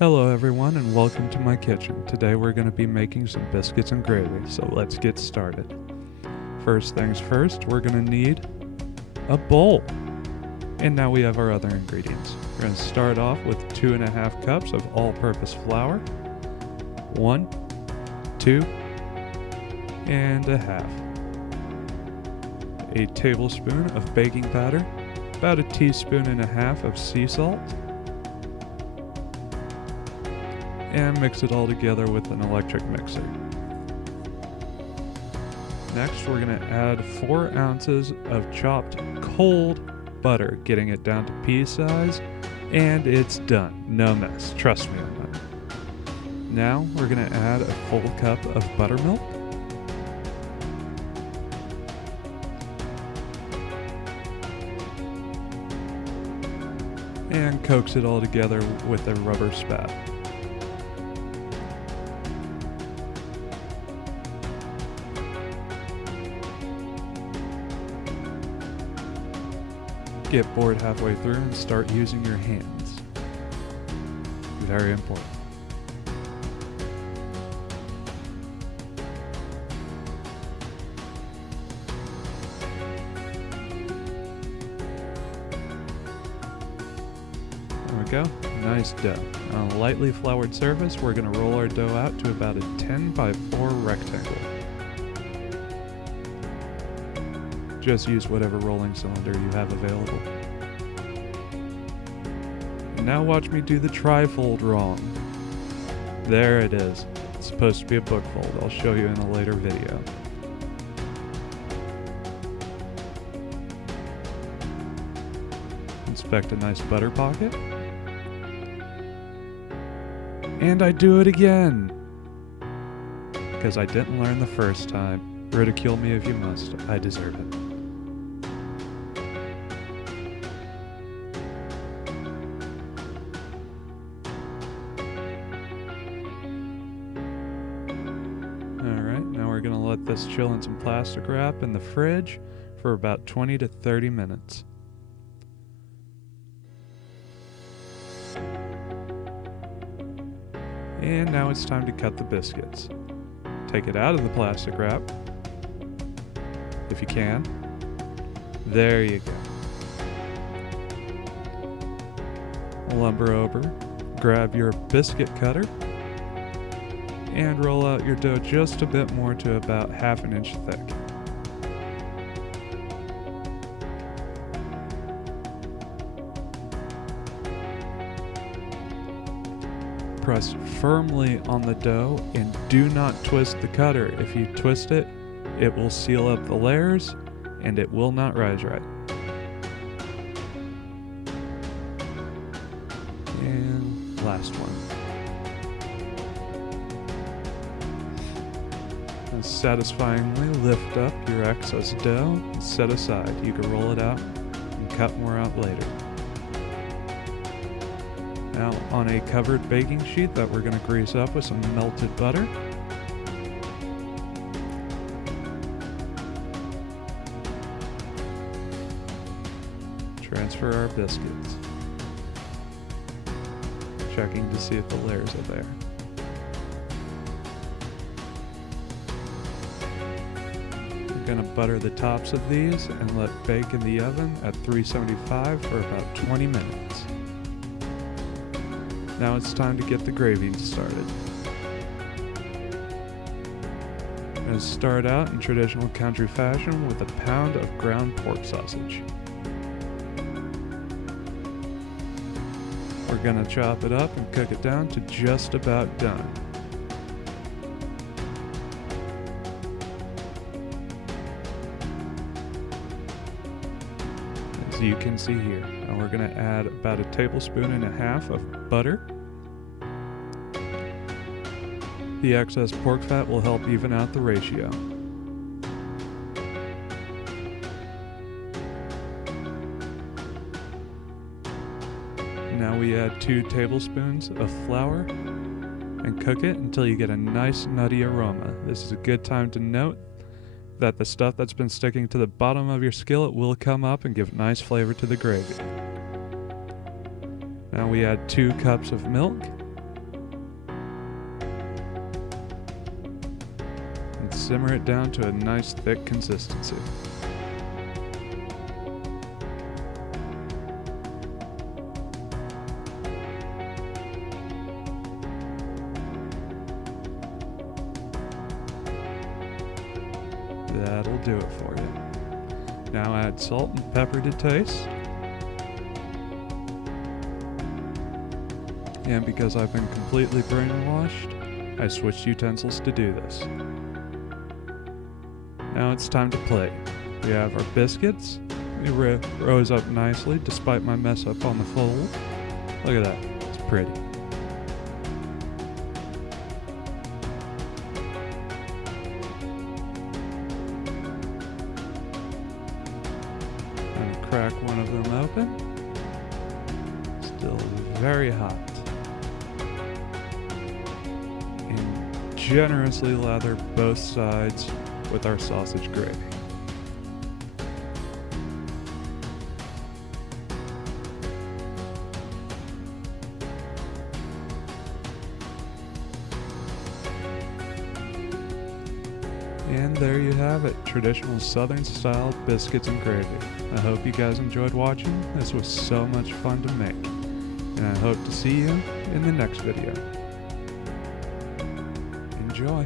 Hello everyone and welcome to my kitchen. Today we're going to be making some biscuits and gravy, so let's get started. First things first, we're going to need a bowl. And now we have our other ingredients. We're going to start off with 2.5 cups of all-purpose flour, 1, 2, and a half. A tablespoon of baking powder, about 1.5 teaspoons of sea salt, and mix it all together with an electric mixer. Next, we're going to add 4 ounces of chopped cold butter, getting it down to pea size, and it's done. No mess. Trust me on that. Now, we're going to add a full cup of buttermilk. And coax it all together with a rubber spat. Get bored halfway through and start using your hands. Very important. There we go. Nice dough. On a lightly floured surface, we're going to roll our dough out to about a 10 by 4 rectangle. Just use whatever rolling cylinder you have available. And now watch me do the trifold wrong. There it is. It's supposed to be a book fold. I'll show you in a later video. Inspect a nice butter pocket. And I do it again! Because I didn't learn the first time. Ridicule me if you must. I deserve it. Alright, now we're going to let this chill in some plastic wrap in the fridge for about 20 to 30 minutes. And now it's time to cut the biscuits. Take it out of the plastic wrap, if you can. There you go. Lumber over, grab your biscuit cutter, and roll out your dough just a bit more to about 1/2 inch thick. Press firmly on the dough and do not twist the cutter. If you twist it, it will seal up the layers and it will not rise right. And last one. And satisfyingly lift up your excess dough and set aside. You can roll it out and cut more out later. Now on a covered baking sheet that we're going to grease up with some melted butter. Transfer our biscuits. Checking to see if the layers are there. We're going to butter the tops of these and let bake in the oven at 375 for about 20 minutes. Now it's time to get the gravy started. I'm going to start out in traditional country fashion with 1 pound of ground pork sausage. We're going to chop it up and cook it down to just about done. As you can see here. And we're going to add about 1.5 tablespoons of butter. The excess pork fat will help even out the ratio. Now we add 2 tablespoons of flour and cook it until you get a nice nutty aroma. This is a good time to note that the stuff that's been sticking to the bottom of your skillet will come up and give nice flavor to the gravy. Now we add 2 cups of milk simmer it down to a nice thick consistency. That'll do it for you. Now add salt and pepper to taste. And because I've been completely brainwashed, I switched utensils to do this. Now it's time to plate. We have our biscuits. They rose up nicely despite my mess up on the fold. Look at that, it's pretty. And crack one of them open. Still very hot. And generously lather both sides with our sausage gravy. And there you have it, traditional Southern style biscuits and gravy. I hope you guys enjoyed watching. This was so much fun to make. And I hope to see you in the next video. Enjoy.